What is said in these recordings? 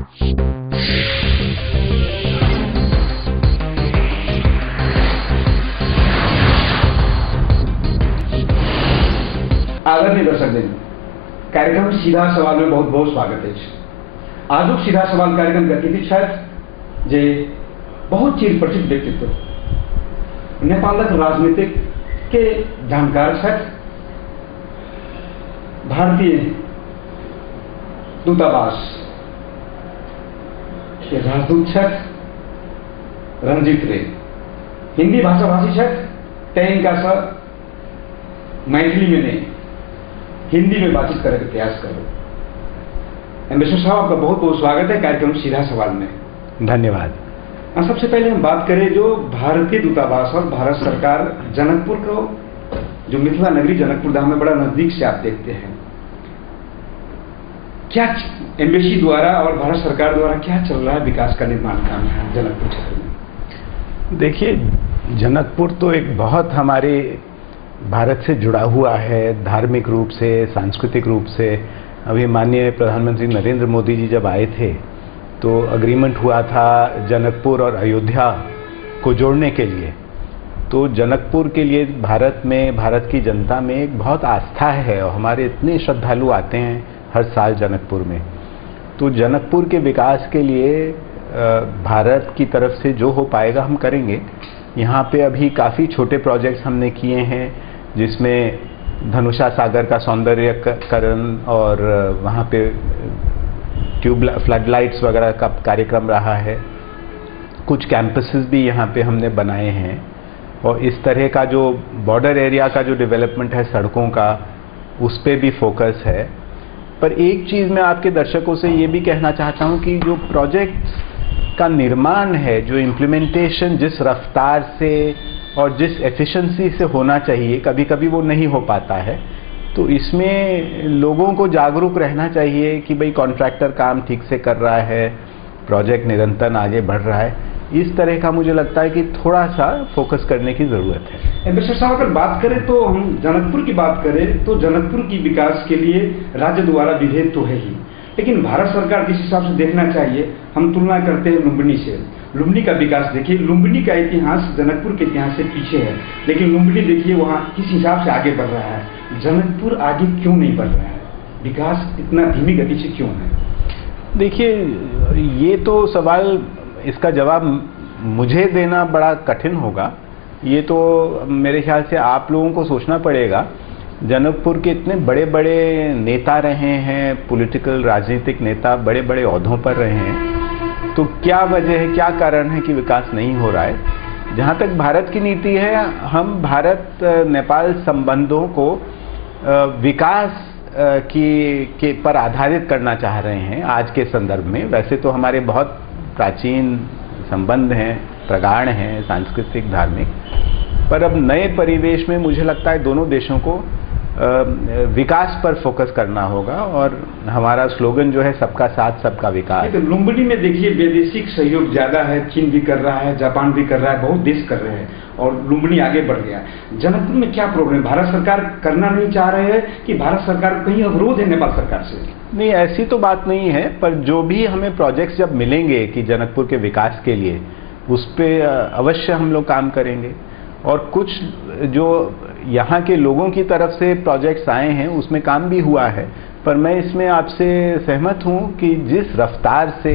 आदरणीय दर्शकवृंद, कार्यक्रम सीधा सवाल में बहुत बहुत स्वागत है। आजुक सीधा सवाल कार्यक्रम के अतिथि छथि जे बहुत चिर परिचित व्यक्तित्व नेपालक राजनीतिक के जानकार छथि, भारतीय दूतावास के राजदूत छथि रंजीत रे। हिंदी भाषा भाषी छथि, तय इनका मैथिली में नहीं हिंदी में बातचीत करने का प्रयास करो। एम्बेसडर साहब, आपका बहुत बहुत स्वागत है कार्यक्रम सीधा सवाल में। धन्यवाद। सबसे पहले हम बात करें जो भारतीय दूतावास और भारत सरकार जनकपुर को, जो मिथिला नगरी जनकपुर धाम में बड़ा नजदीक से आप देखते हैं, क्या एम्बेसी द्वारा और भारत सरकार द्वारा क्या चल रहा है विकास का निर्माण काम है जनकपुर क्षेत्र में? देखिए, जनकपुर तो एक बहुत हमारे भारत से जुड़ा हुआ है, धार्मिक रूप से, सांस्कृतिक रूप से। अभी माननीय प्रधानमंत्री नरेंद्र मोदी जी जब आए थे तो अग्रीमेंट हुआ था जनकपुर और अयोध्या को जोड़ने के लिए। तो जनकपुर के लिए भारत में, भारत की जनता में एक बहुत आस्था है और हमारे इतने श्रद्धालु आते हैं हर साल जनकपुर में। तो जनकपुर के विकास के लिए भारत की तरफ से जो हो पाएगा हम करेंगे। यहाँ पे अभी काफ़ी छोटे प्रोजेक्ट्स हमने किए हैं, जिसमें धनुषा सागर का सौंदर्यकरण और वहाँ पे फ्लड लाइट्स वगैरह का कार्यक्रम रहा है। कुछ कैंपसेस भी यहाँ पे हमने बनाए हैं और इस तरह का जो बॉर्डर एरिया का जो डेवलपमेंट है सड़कों का, उस पे भी फोकस है। पर एक चीज़ मैं आपके दर्शकों से ये भी कहना चाहता हूँ कि जो प्रोजेक्ट्स का निर्माण है, जो इम्प्लीमेंटेशन जिस रफ्तार से और जिस एफिशिएंसी से होना चाहिए, कभी कभी वो नहीं हो पाता है। तो इसमें लोगों को जागरूक रहना चाहिए कि भाई कॉन्ट्रैक्टर काम ठीक से कर रहा है, प्रोजेक्ट निरंतर आगे बढ़ रहा है। इस तरह का मुझे लगता है कि थोड़ा सा फोकस करने की ज़रूरत है। एम्बेसडर साहब, अगर बात करें तो हम जनकपुर की बात करें तो जनकपुर की विकास के लिए राज्य द्वारा विभेद तो है ही, लेकिन भारत सरकार जिस हिसाब से देखना चाहिए, हम तुलना करते हैं लुम्बिनी से। लुम्बिनी का विकास देखिए, लुम्बिनी का इतिहास जनकपुर के इतिहास से पीछे है, लेकिन लुम्बिनी देखिए वहाँ किस हिसाब से आगे बढ़ रहा है। जनकपुर आगे क्यों नहीं बढ़ रहा है? विकास इतना धीमी गति से क्यों है? देखिए, ये तो सवाल, इसका जवाब मुझे देना बड़ा कठिन होगा। ये तो मेरे ख्याल से आप लोगों को सोचना पड़ेगा। जनकपुर के इतने बड़े बड़े नेता रहे हैं, पॉलिटिकल राजनीतिक नेता बड़े बड़े ओहदों पर रहे हैं, तो क्या वजह है, क्या कारण है कि विकास नहीं हो रहा है? जहाँ तक भारत की नीति है, हम भारत नेपाल संबंधों को विकास के पर आधारित करना चाह रहे हैं आज के संदर्भ में। वैसे तो हमारे बहुत प्राचीन संबंध हैं, प्रगाढ़ हैं, सांस्कृतिक, धार्मिक, पर अब नए परिवेश में मुझे लगता है दोनों देशों को विकास पर फोकस करना होगा और हमारा स्लोगन जो है सबका साथ सबका विकास। तो लुम्बिनी में देखिए वैदेशिक सहयोग ज्यादा है, चीन भी कर रहा है, जापान भी कर रहा है, बहुत देश कर रहे हैं और लुम्बिनी आगे बढ़ गया। जनकपुर में क्या प्रॉब्लम है? भारत सरकार करना नहीं चाह रहे हैं कि भारत सरकार कहीं अवरोध है नेपाल सरकार से? नहीं, ऐसी तो बात नहीं है, पर जो भी हमें प्रोजेक्ट्स जब मिलेंगे कि जनकपुर के विकास के लिए, उस पर अवश्य हम लोग काम करेंगे। और कुछ जो यहाँ के लोगों की तरफ से प्रोजेक्ट्स आए हैं उसमें काम भी हुआ है, पर मैं इसमें आपसे सहमत हूँ कि जिस रफ्तार से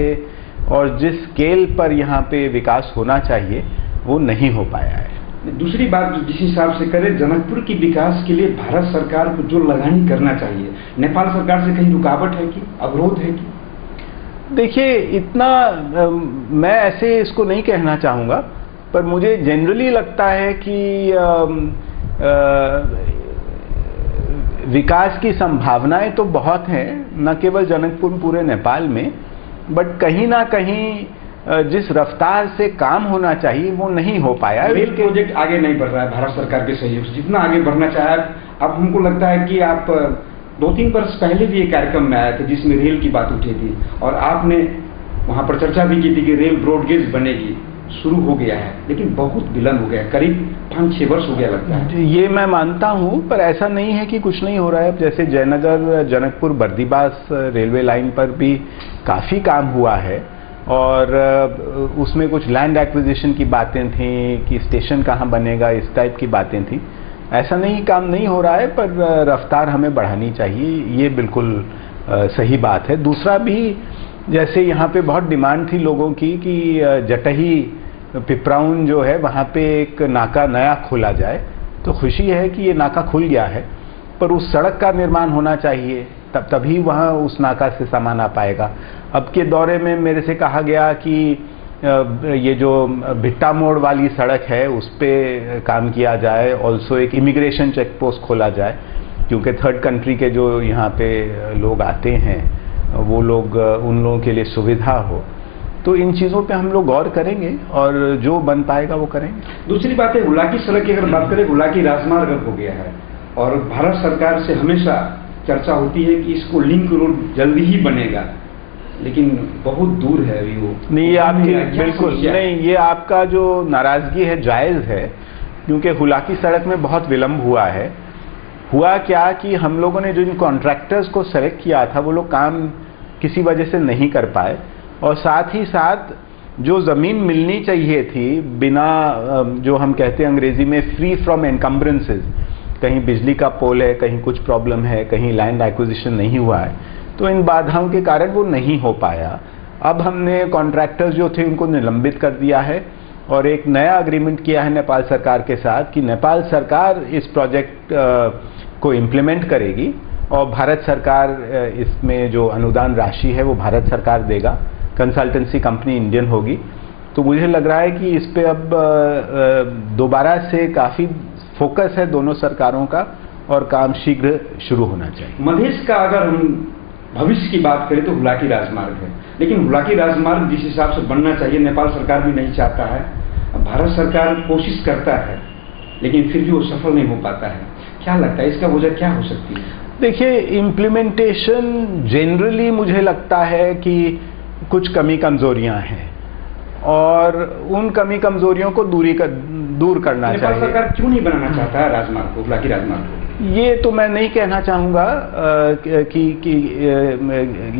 और जिस स्केल पर यहाँ पे विकास होना चाहिए वो नहीं हो पाया है। दूसरी बात, जिस हिसाब से करें जनकपुर की विकास के लिए भारत सरकार को जो लगानी करना चाहिए, नेपाल सरकार से कहीं रुकावट है कि अवरोध है कि? देखिए, इतना मैं ऐसे इसको नहीं कहना चाहूँगा, पर मुझे जनरली लगता है कि विकास की संभावनाएं तो बहुत हैं, न केवल जनकपुर, पूरे नेपाल में, बट कहीं ना कहीं जिस रफ्तार से काम होना चाहिए वो नहीं हो पाया। रेल प्रोजेक्ट आगे नहीं बढ़ रहा है भारत सरकार के सहयोग से, जितना आगे बढ़ना चाहे। अब हमको लगता है कि आप 2-3 वर्ष पहले भी एक कार्यक्रम में आए थे जिसमें रेल की बात उठी थी और आपने वहां पर चर्चा भी की थी कि रेल ब्रॉडगेज बनेगी, शुरू हो गया है, लेकिन बहुत विलंब हो गया, करीब 5-6 वर्ष हो गया लगता है। ये मैं मानता हूँ, पर ऐसा नहीं है कि कुछ नहीं हो रहा है। जैसे जयनगर जनकपुर बर्दीबास रेलवे लाइन पर भी काफ़ी काम हुआ है और उसमें कुछ लैंड एक्विजिशन की बातें थी कि स्टेशन कहाँ बनेगा, इस टाइप की बातें थी। ऐसा नहीं, काम नहीं हो रहा है, पर रफ्तार हमें बढ़ानी चाहिए, ये बिल्कुल सही बात है। दूसरा भी, जैसे यहाँ पे बहुत डिमांड थी लोगों की कि जटही पिपराउन जो है वहाँ पे एक नाका नया खोला जाए, तो खुशी है कि ये नाका खुल गया है, पर उस सड़क का निर्माण होना चाहिए, तभी वहाँ उस नाका से सामान आ पाएगा। अब के दौरे में मेरे से कहा गया कि ये जो भिट्टा मोड़ वाली सड़क है उस पर काम किया जाए, ऑल्सो एक इमिग्रेशन चेक पोस्ट खोला जाए, क्योंकि थर्ड कंट्री के जो यहाँ पे लोग आते हैं वो लोग, उन लोगों के लिए सुविधा हो। तो इन चीज़ों पे हम लोग गौर करेंगे और जो बन पाएगा वो करेंगे। दूसरी बात है, हुलाकी सड़क की अगर बात करें, हुलाकी राजमार्ग हो गया है और भारत सरकार से हमेशा चर्चा होती है कि इसको लिंक रोड जल्दी ही बनेगा, लेकिन बहुत दूर है अभी वो। नहीं, ये आपकी बिल्कुल नहीं, ये आपका जो नाराजगी है जायज़ है, क्योंकि हुलाकी सड़क में बहुत विलंब हुआ है। हुआ क्या कि हम लोगों ने जो इन कॉन्ट्रैक्टर्स को सेलेक्ट किया था वो लोग काम किसी वजह से नहीं कर पाए, और साथ ही साथ जो ज़मीन मिलनी चाहिए थी बिना, जो हम कहते हैं अंग्रेजी में फ्री फ्रॉम एनकम्बरेंसेस, कहीं बिजली का पोल है, कहीं कुछ प्रॉब्लम है, कहीं लैंड एक्विजिशन नहीं हुआ है, तो इन बाधाओं के कारण वो नहीं हो पाया। अब हमने कॉन्ट्रैक्टर्स जो थे उनको निलंबित कर दिया है और एक नया एग्रीमेंट किया है नेपाल सरकार के साथ कि नेपाल सरकार इस प्रोजेक्ट को इम्प्लीमेंट करेगी और भारत सरकार इसमें जो अनुदान राशि है वो भारत सरकार देगा, कंसल्टेंसी कंपनी इंडियन होगी। तो मुझे लग रहा है कि इस पे अब दोबारा से काफ़ी फोकस है दोनों सरकारों का और काम शीघ्र शुरू होना चाहिए। मधेश का अगर हम भविष्य की बात करें तो हुलाकी राजमार्ग है, लेकिन हुलाकी राजमार्ग जिस हिसाब से बनना चाहिए नेपाल सरकार भी नहीं चाहता है, भारत सरकार कोशिश करता है लेकिन फिर भी वो सफल नहीं हो पाता है। क्या लगता है इसका वजह क्या हो सकती है? देखिए, इम्प्लीमेंटेशन जनरली मुझे लगता है कि कुछ कमी कमजोरियां हैं और उन कमी कमजोरियों को दूर करना चाहिए। नेपाल सरकार क्यों नहीं बनाना चाहता है राजमार्ग को, हुलाकी राजमार्ग को? ये तो मैं नहीं कहना चाहूंगा कि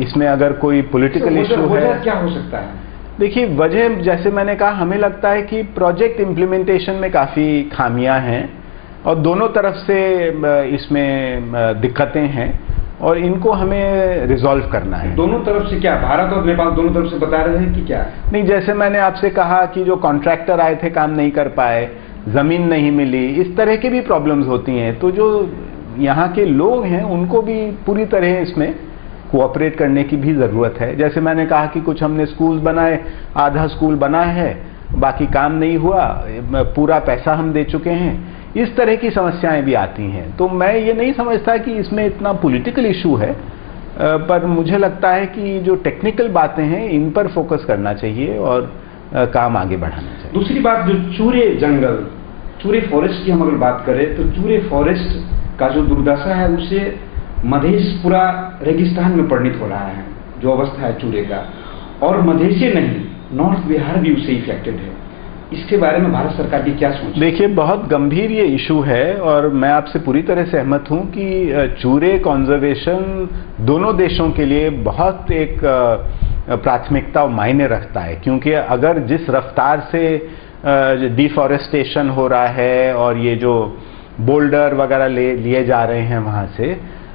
इसमें अगर कोई पॉलिटिकल इशू है। क्या हो सकता है? देखिए, वजह जैसे मैंने कहा, हमें लगता है कि प्रोजेक्ट इम्प्लीमेंटेशन में काफ़ी खामियां हैं और दोनों तरफ से इसमें दिक्कतें हैं और इनको हमें रिजॉल्व करना है। दोनों तरफ से क्या, भारत और नेपाल दोनों तरफ से बता रहे हैं कि क्या? नहीं, जैसे मैंने आपसे कहा कि जो कॉन्ट्रैक्टर आए थे काम नहीं कर पाए, ज़मीन नहीं मिली, इस तरह की भी प्रॉब्लम्स होती हैं। तो जो यहाँ के लोग हैं उनको भी पूरी तरह इसमें कोऑपरेट करने की भी ज़रूरत है। जैसे मैंने कहा कि कुछ हमने स्कूल बनाए, आधा स्कूल बना है, बाकी काम नहीं हुआ, पूरा पैसा हम दे चुके हैं, इस तरह की समस्याएं भी आती हैं। तो मैं ये नहीं समझता कि इसमें इतना पॉलिटिकल इशू है, पर मुझे लगता है कि जो टेक्निकल बातें हैं इन पर फोकस करना चाहिए और काम आगे बढ़ाना चाहिए। दूसरी बात, जो चूरे जंगल, चूरे फॉरेस्ट की हम अगर बात करें तो चूरे फॉरेस्ट का जो दुर्दशा है उसे मधेश पूरा रेगिस्तान में परिणत हो रहा है, जो अवस्था है चूरे का, और मधेश ही नहीं, नॉर्थ बिहार भी उससे इफेक्टेड है। इसके बारे में भारत सरकार की क्या सोच? देखिए, बहुत गंभीर ये इशू है और मैं आपसे पूरी तरह सहमत हूं कि चूरे कंजर्वेशन दोनों देशों के लिए बहुत एक प्राथमिकता और मायने रखता है, क्योंकि अगर जिस रफ्तार से डिफॉरेस्टेशन हो रहा है और ये जो बोल्डर वगैरह लिए जा रहे हैं वहाँ से,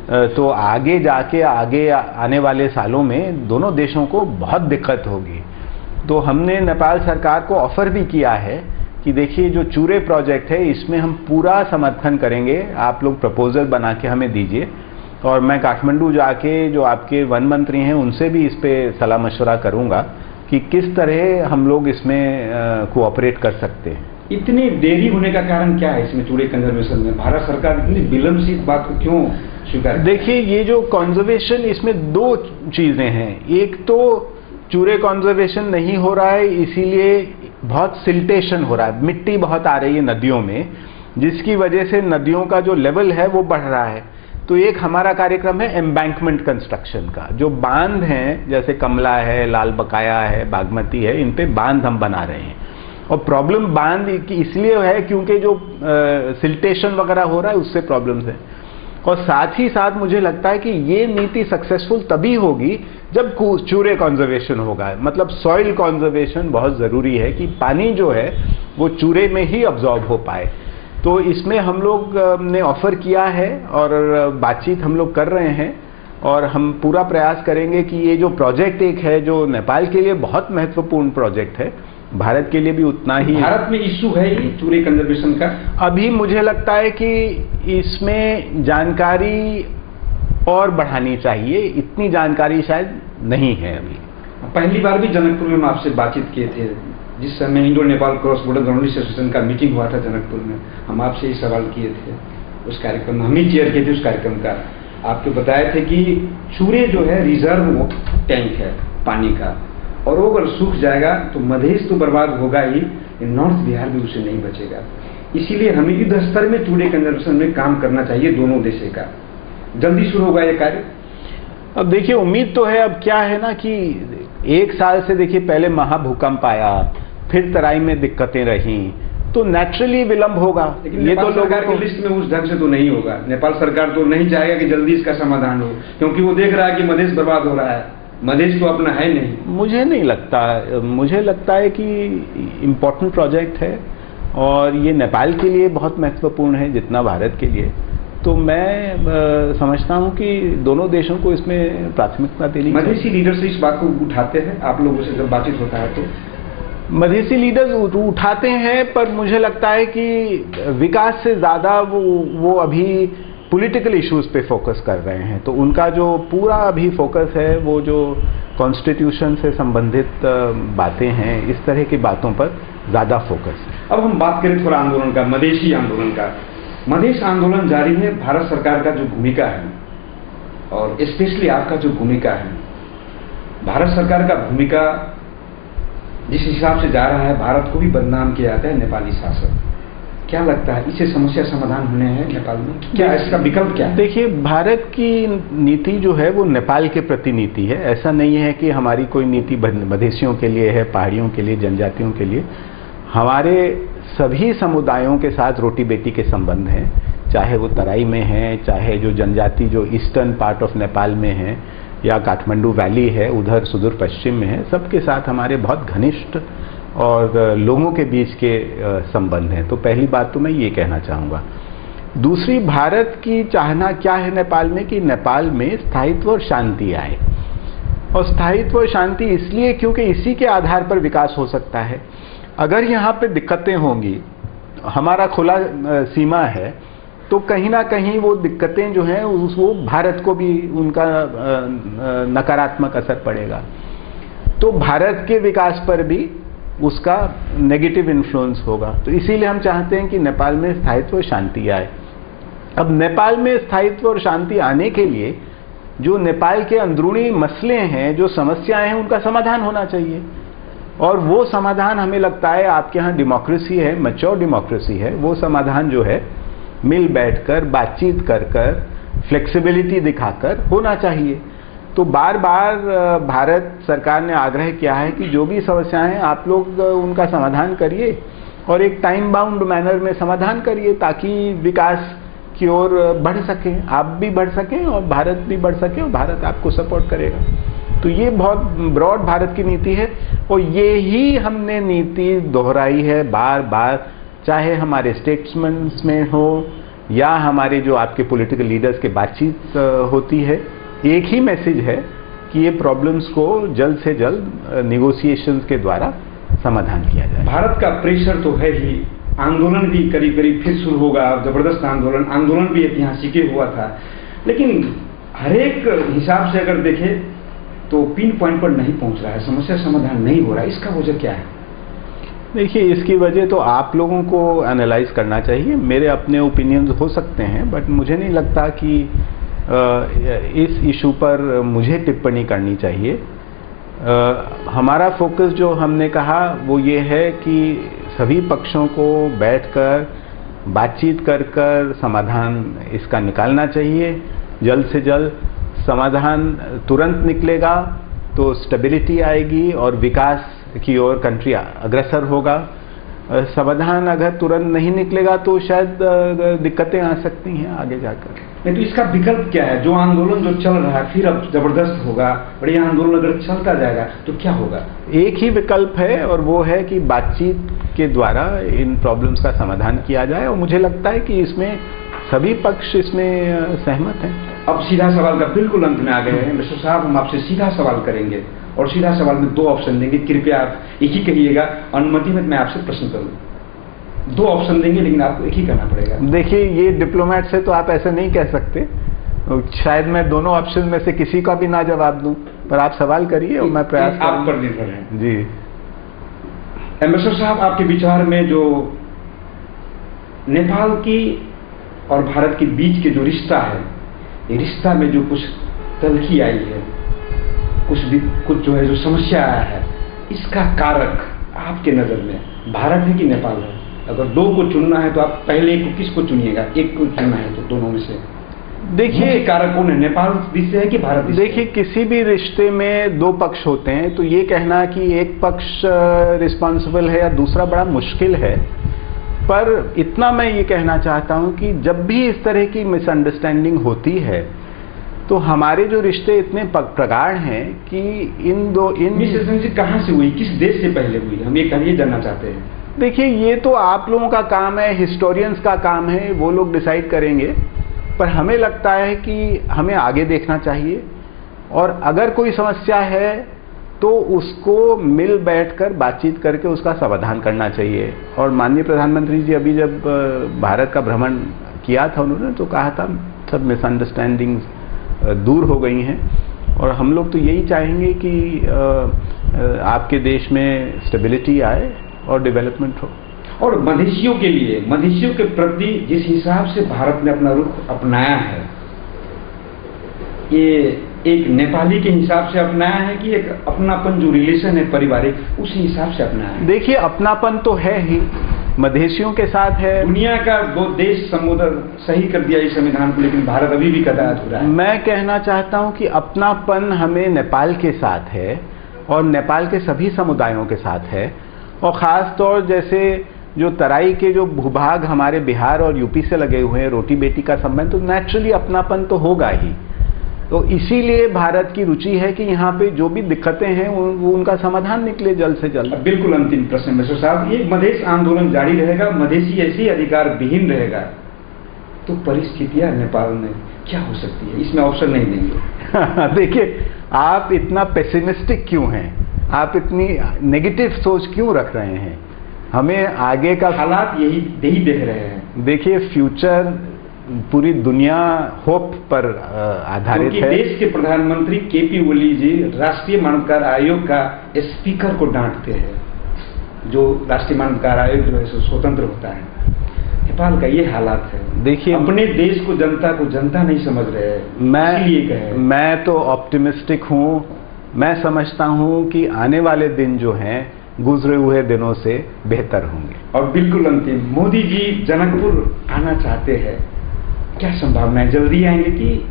तो आगे जाके आगे आने वाले सालों में दोनों देशों को बहुत दिक्कत होगी। तो हमने नेपाल सरकार को ऑफर भी किया है कि देखिए, जो चूरे प्रोजेक्ट है इसमें हम पूरा समर्थन करेंगे, आप लोग प्रपोजल बना के हमें दीजिए और मैं काठमांडू जाके जो आपके वन मंत्री हैं उनसे भी इस पे सलाह मशवरा करूंगा कि किस तरह हम लोग इसमें कोऑपरेट कर सकते हैं। इतनी देरी होने का कारण क्या है इसमें, चूरे कंजर्वेशन में भारत सरकार इतनी विलंब से इस बात को क्यों स्वीकार? देखिए, ये जो कंजर्वेशन, इसमें दो चीजें हैं। एक तो चूरे कंजर्वेशन नहीं हो रहा है इसीलिए बहुत सिल्टेशन हो रहा है, मिट्टी बहुत आ रही है नदियों में, जिसकी वजह से नदियों का जो लेवल है वो बढ़ रहा है। तो एक हमारा कार्यक्रम है एम्बैंकमेंट कंस्ट्रक्शन का, जो बांध हैं जैसे कमला है, लाल बकाया है, बागमती है, इन पे बांध हम बना रहे हैं। और प्रॉब्लम बांध की इसलिए है क्योंकि जो सिल्टेशन वगैरह हो रहा है उससे प्रॉब्लम्स है। और साथ ही साथ मुझे लगता है कि ये नीति सक्सेसफुल तभी होगी जब चूरे कंजर्वेशन होगा। मतलब सॉइल कंजर्वेशन बहुत ज़रूरी है कि पानी जो है वो चूरे में ही अब्जॉर्ब हो पाए। तो इसमें हम लोग ने ऑफर किया है और बातचीत हम लोग कर रहे हैं और हम पूरा प्रयास करेंगे कि ये जो प्रोजेक्ट एक है जो नेपाल के लिए बहुत महत्वपूर्ण प्रोजेक्ट है, भारत के लिए भी उतना ही। भारत में इशू है ये चूरे कंजर्वेशन का? अभी मुझे लगता है कि इसमें जानकारी और बढ़ानी चाहिए, इतनी जानकारी शायद नहीं है अभी। पहली बार भी जनकपुर में हम आपसे बातचीत किए थे, जिस समय Indo Nepal cross border journalist association का मीटिंग हुआ था जनकपुर में, हम आपसे ही सवाल किए थे। उस कार्यक्रम में हम ही चेयर किए थे उस कार्यक्रम का। आपको बताए थे कि चूरे जो है रिजर्व टैंक है पानी का, और वो अगर सूख जाएगा तो मधेश तो बर्बाद होगा ही, नॉर्थ बिहार भी उससे नहीं बचेगा। इसीलिए हमें युद्ध स्तर में चूरे कंजर्वेशन में काम करना चाहिए दोनों देशों का। जल्दी शुरू होगा ये कार्य? अब देखिए, उम्मीद तो है। अब क्या है ना कि 1 साल से देखिए, पहले महाभूकंप आया, फिर तराई में दिक्कतें रही, तो नेचुरली विलंब होगा। लेकिन ये तो सरकार की लिस्ट में उस ढंग से तो नहीं होगा। नेपाल सरकार तो नहीं चाहेगा कि जल्दी इसका समाधान हो, क्योंकि वो देख रहा है कि मधेश बर्बाद हो रहा है। मधेश तो अपना है नहीं। मुझे नहीं लगता। मुझे लगता है कि इम्पोर्टेंट प्रोजेक्ट है और ये नेपाल के लिए बहुत महत्वपूर्ण है जितना भारत के लिए। तो मैं समझता हूं कि दोनों देशों को इसमें प्राथमिकता देनी चाहिए। मधेसी लीडर से इस बात को उठाते हैं आप लोगों से जब बातचीत होता है तो? मधेसी लीडर्स उठाते हैं, पर मुझे लगता है कि विकास से ज़्यादा वो अभी पॉलिटिकल इश्यूज पे फोकस कर रहे हैं। तो उनका जो पूरा अभी फोकस है वो जो कॉन्स्टिट्यूशन से संबंधित बातें हैं, इस तरह की बातों पर ज़्यादा फोकस है। अब हम बात करें थोड़ा आंदोलन का, मधेसी आंदोलन का। मधेश आंदोलन जारी है। भारत सरकार का जो भूमिका है और स्पेशली आपका जो भूमिका है, भारत सरकार का भूमिका जिस हिसाब से जा रहा है, भारत को भी बदनाम किया जाता है नेपाली शासक। क्या लगता है इससे समस्या समाधान होने हैं नेपाल में? क्या इसका विकल्प क्या है? देखिए, भारत की नीति जो है वो नेपाल के प्रति नीति है। ऐसा नहीं है कि हमारी कोई नीति मधेसियों के लिए है, पहाड़ियों के लिए, जनजातियों के लिए। हमारे सभी समुदायों के साथ रोटी बेटी के संबंध हैं, चाहे वो तराई में है, चाहे जो जनजाति जो ईस्टर्न पार्ट ऑफ नेपाल में है, या काठमांडू वैली है उधर सुदूर पश्चिम में है, सबके साथ हमारे बहुत घनिष्ठ और लोगों के बीच के संबंध हैं। तो पहली बात तो मैं ये कहना चाहूँगा। दूसरी, भारत की चाहना क्या है नेपाल में कि नेपाल में स्थायित्व और शांति आए। और स्थायित्व और शांति इसलिए क्योंकि इसी के आधार पर विकास हो सकता है। अगर यहाँ पे दिक्कतें होंगी, हमारा खुला सीमा है, तो कहीं ना कहीं वो दिक्कतें जो हैं वो भारत को भी उनका नकारात्मक असर पड़ेगा। तो भारत के विकास पर भी उसका नेगेटिव इन्फ्लुएंस होगा। तो इसीलिए हम चाहते हैं कि नेपाल में स्थायित्व और शांति आए। अब नेपाल में स्थायित्व और शांति आने के लिए जो नेपाल के अंदरूनी मसले हैं, जो समस्याएं हैं, उनका समाधान होना चाहिए। और वो समाधान हमें लगता है, आपके यहाँ डेमोक्रेसी है, मैच्योर डेमोक्रेसी है, वो समाधान जो है मिल बैठकर बातचीत कर कर फ्लेक्सिबिलिटी दिखाकर होना चाहिए। तो बार बार भारत सरकार ने आग्रह किया है कि जो भी समस्याएं हैं आप लोग उनका समाधान करिए और एक टाइम बाउंड मैनर में समाधान करिए, ताकि विकास की ओर बढ़ सके, आप भी बढ़ सकें और भारत भी बढ़ सके और भारत आपको सपोर्ट करेगा। तो ये बहुत ब्रॉड भारत की नीति है और ये ही हमने नीति दोहराई है बार बार, चाहे हमारे स्टेट्समैन्स में हो या हमारे जो आपके पॉलिटिकल लीडर्स के बातचीत होती है। एक ही मैसेज है कि ये प्रॉब्लम्स को जल्द से जल्द नेगोशिएशंस के द्वारा समाधान किया जाए। भारत का प्रेशर तो है ही, आंदोलन भी करीब करीब फिर शुरू होगा, जबरदस्त आंदोलन भी ऐतिहासिक हुआ था। लेकिन हर एक हिसाब से अगर देखें तो पिन पॉइंट पर नहीं पहुंच रहा है, समस्या समाधान नहीं हो रहा है। इसका वजह क्या है? देखिए, इसकी वजह तो आप लोगों को एनालाइज करना चाहिए। मेरे अपने ओपिनियंस हो सकते हैं, बट मुझे नहीं लगता कि इस इशू पर मुझे टिप्पणी करनी चाहिए। हमारा फोकस जो हमने कहा वो ये है कि सभी पक्षों को बैठकर बातचीत कर कर समाधान इसका निकालना चाहिए। जल्द से जल्द समाधान तुरंत निकलेगा तो स्टेबिलिटी आएगी और विकास की ओर कंट्री अग्रसर होगा। समाधान अगर तुरंत नहीं निकलेगा तो शायद दिक्कतें आ सकती हैं आगे जाकर। नहीं तो इसका विकल्प क्या है? जो आंदोलन जो चल रहा है फिर अब जबरदस्त होगा, और ये आंदोलन अगर चलता जाएगा तो क्या होगा? एक ही विकल्प है और वो है कि बातचीत के द्वारा इन प्रॉब्लम्स का समाधान किया जाए, और मुझे लगता है कि इसमें सभी पक्ष इसमें सहमत हैं। अब सीधा सवाल का बिल्कुल अंत में आ गए हैं। मिस्टर साहब, हम आपसे सीधा सवाल करेंगे और सीधा सवाल में 2 ऑप्शन देंगे। कृपया आप एक ही कहिएगा, अनुमति में मैं आपसे प्रश्न करूं। 2 ऑप्शन देंगे लेकिन आपको एक ही कहना पड़ेगा। देखिए, ये डिप्लोमेट से तो आप ऐसे नहीं कह सकते, शायद मैं दोनों ऑप्शन में से किसी का भी ना जवाब दूं, पर आप सवाल करिए और मैं प्रयास करूंगा। आप पर निर्भर है जी। एम्बेसडर साहब, आपके विचार में जो नेपाल की और भारत के बीच के जो रिश्ता है, ये रिश्ता में जो कुछ तल्खी आई है, कुछ जो है जो समस्या आया है, इसका कारक आपके नजर में भारत है कि नेपाल है? अगर 2 को चुनना है तो आप पहले को किसको चुनिएगा? एक को चुनना है तो दोनों में से देखिए कारक कौन है, नेपाल दिस से है कि भारत दिस से? देखिए, किसी भी रिश्ते में 2 पक्ष होते हैं, तो ये कहना कि एक पक्ष रिस्पॉन्सिबल है या दूसरा बड़ा मुश्किल है। पर इतना मैं ये कहना चाहता हूं कि जब भी इस तरह की मिसअंडरस्टैंडिंग होती है तो हमारे जो रिश्ते इतने प्रगाढ़ हैं कि इन मिसअंडरस्टैंडिंग कहां से हुई, किस देश से पहले हुई, हम ये जानना चाहते हैं। देखिए, ये तो आप लोगों का काम है, हिस्टोरियंस का काम है, वो लोग डिसाइड करेंगे। पर हमें लगता है कि हमें आगे देखना चाहिए, और अगर कोई समस्या है तो उसको मिल बैठकर बातचीत करके उसका समाधान करना चाहिए। और माननीय प्रधानमंत्री जी अभी जब भारत का भ्रमण किया था, उन्होंने तो कहा था सब मिसअंडरस्टैंडिंग्स दूर हो गई हैं, और हम लोग तो यही चाहेंगे कि आपके देश में स्टेबिलिटी आए और डेवलपमेंट हो। और मधेशियों के लिए, मधेशियों के प्रति जिस हिसाब से भारत ने अपना रुख अपनाया है, ये एक नेपाली के हिसाब से अपनाया है कि एक अपनापन जो रिलेशन है पारिवारिक, उसी हिसाब से अपनाया है? देखिए, अपनापन तो है ही, मधेशियों के साथ है। दुनिया का 2 देश संबोधन सही कर दिया इस संविधान को, लेकिन भारत अभी भी कदार अधूरा है। मैं कहना चाहता हूं कि अपनापन हमें नेपाल के साथ है और नेपाल के सभी समुदायों के साथ है, और खास तौर जैसे जो तराई के जो भूभाग हमारे बिहार और यूपी से लगे हुए हैं, रोटी बेटी का संबंध, तो नेचुरली अपनापन तो होगा ही। तो इसीलिए भारत की रुचि है कि यहाँ पे जो भी दिक्कतें हैं वो उनका समाधान निकले जल्द से जल्द। बिल्कुल अंतिम प्रश्न मिश्र साहब, ये मधेश आंदोलन जारी रहेगा, मधेसी ऐसे अधिकार विहीन रहेगा, तो परिस्थितियां नेपाल में क्या हो सकती है? इसमें ऑप्शन नहीं देंगे। देखिए, आप इतना पेसिमिस्टिक क्यों हैं? आप इतनी नेगेटिव सोच क्यों रख रहे हैं? हमें आगे का हालात यही देख रहे हैं। देखिए, फ्यूचर पूरी दुनिया होप पर आधारित है। देश के प्रधानमंत्री केपी ओली जी राष्ट्रीय मानवाधिकार आयोग का स्पीकर को डांटते हैं, जो राष्ट्रीय मानवाधिकार आयोग जो है स्वतंत्र होता है। नेपाल का ये हालात है। देखिए, अपने देश को जनता नहीं समझ रहे हैं। मैं तो ऑप्टिमिस्टिक हूँ। मैं समझता हूँ कि आने वाले दिन जो हैं गुजरे हुए दिनों से बेहतर होंगे। और बिल्कुल अंतिम, मोदी जी जनकपुर आना चाहते हैं, क्या संभावना है? जल्दी आएंगे कि?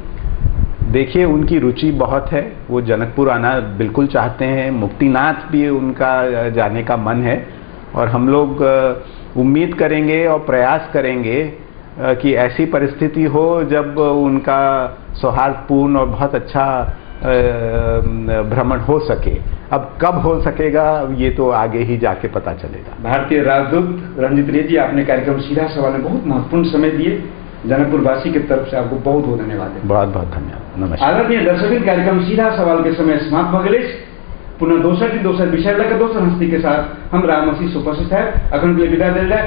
देखिए, उनकी रुचि बहुत है, वो जनकपुर आना बिल्कुल चाहते हैं। मुक्तिनाथ भी उनका जाने का मन है, और हम लोग उम्मीद करेंगे और प्रयास करेंगे कि ऐसी परिस्थिति हो जब उनका सौहार्दपूर्ण और बहुत अच्छा भ्रमण हो सके। अब कब हो सकेगा ये तो आगे ही जाके पता चलेगा। भारतीय राजदूत रंजित रे जी, आपने कार्यक्रम सीधा सवाल में बहुत महत्वपूर्ण समय दिए। जनकपुर वासी की तरफ से आपको बहुत बहुत धन्यवाद है। बहुत बहुत धन्यवाद। नमस्कार। आदरणीय दर्शक, कार्यक्रम सीधा सवाल के समय समाप्त हो गए। पुनः दोसर विषय लेकर दोसर हस्ती के साथ हम राम मसीह उपस्थित है। अखन के लिए विदा दे जाए।